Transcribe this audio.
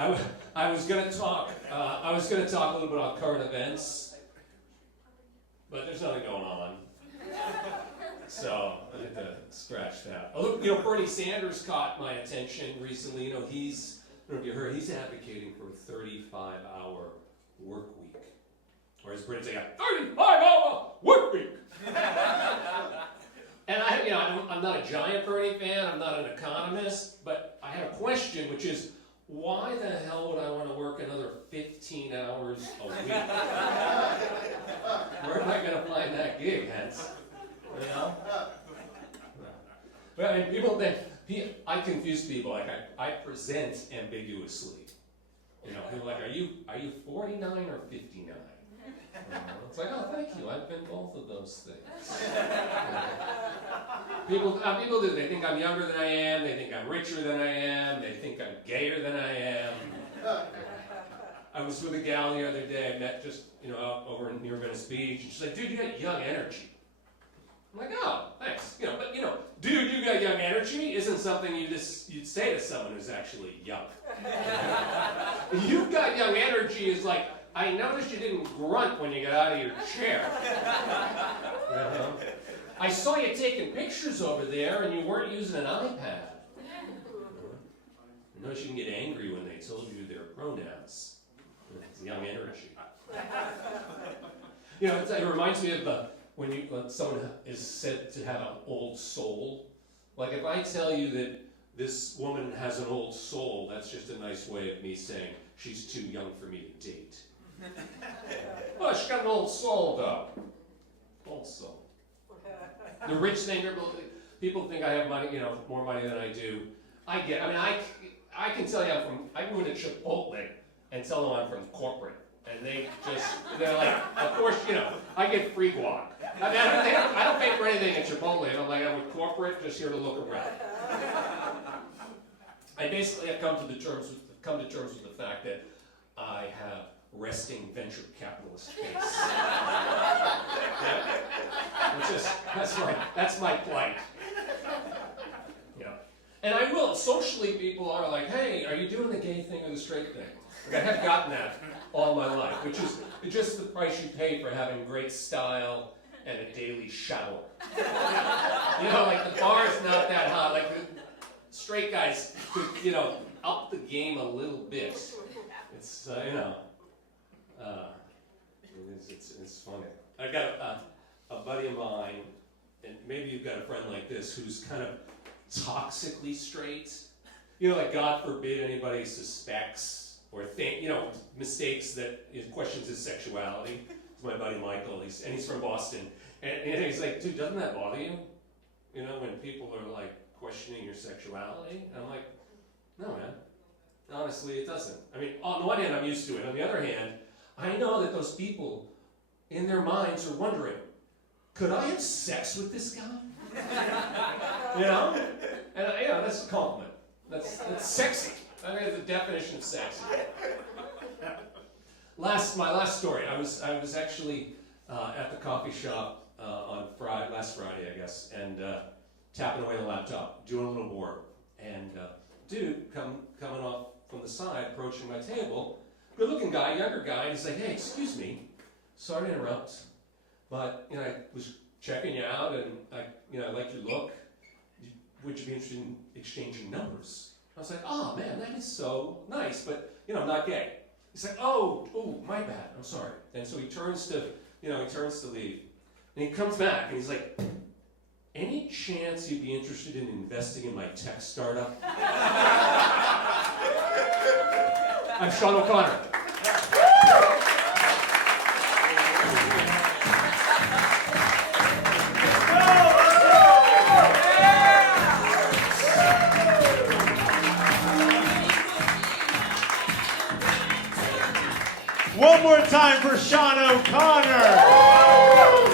I was going to talk a little bit about current events, but there's nothing going on. So I had to scratch that. Oh, look, Bernie Sanders caught my attention recently. I don't know if you heard, he's advocating for a 35-hour work week. Or as Brits say, a 35-hour work week. And I'm not a giant Bernie fan, I'm not an economist, but I had a question, which is, why the hell would I want to work another 15 hours a week? Where am I going to find that gig, Hence? Well, I mean, people think, I confuse people, like I present ambiguously. People are like, are you 49 or 59? It's like, oh, thank you, I've been both of those things. People do, they think I'm younger than I am, they think I'm richer than I am, they think I'm gayer than I am. I was with a gal the other day I met just, out over near Venice Beach, and she's like, dude, you got young energy. I'm like, oh, thanks. But dude, you got young energy isn't something you'd say to someone who's actually young. You've got young energy is like, I noticed you didn't grunt when you got out of your chair. I saw you taking pictures over there and you weren't using an iPad. I noticed you didn't get angry when they told you their pronouns. It's young energy. It reminds me of when someone is said to have an old soul. Like if I tell you that this woman has an old soul, that's just a nice way of me saying she's too young for me to date. Well, she's got an old soul, though. Old soul. The rich thing, people think I have money, more money than I do. I can tell you I can go to Chipotle and tell them I'm from corporate. And they're like, of course, I get free guac. I don't pay for anything at Chipotle. I'm like, I'm with corporate, just here to look around. I basically have come to terms with the fact that I have resting venture capitalist face. That's my plight. Yeah. And I will, socially people are like, hey, are you doing the gay thing or the straight thing? Like I have gotten that all my life, which is just the price you pay for having great style and a daily shower. Like the bar's not that hot, like the straight guys could, up the game a little bit. It's, it's funny. I've got a buddy of mine, and maybe you've got a friend like this, who's kind of toxically straight. Like God forbid anybody suspects or mistakes that questions his sexuality. It's my buddy Michael, he's from Boston. And he's like, dude, doesn't that bother you? When people are like questioning your sexuality? And I'm like, no, man. Honestly, it doesn't. I mean, on the one hand, I'm used to it. On the other hand, I know that those people, in their minds, are wondering, could I have sex with this guy? And that's a compliment. That's sexy. I mean, the definition of sexy. My last story. I was actually at the coffee shop on last Friday, I guess, and tapping away on the laptop, doing a little work, and dude coming off from the side, approaching my table, good-looking guy, younger guy, and he's like, hey, excuse me, sorry to interrupt, but I was checking you out, and I like your look. Would you be interested in exchanging numbers? I was like, oh man, that is so nice, but I'm not gay. He's like, oh, my bad, I'm sorry. And so he turns to leave, and he comes back, and he's like, any chance you'd be interested in investing in my tech startup? I'm SeanOConnor. One more time for SeanOConnor.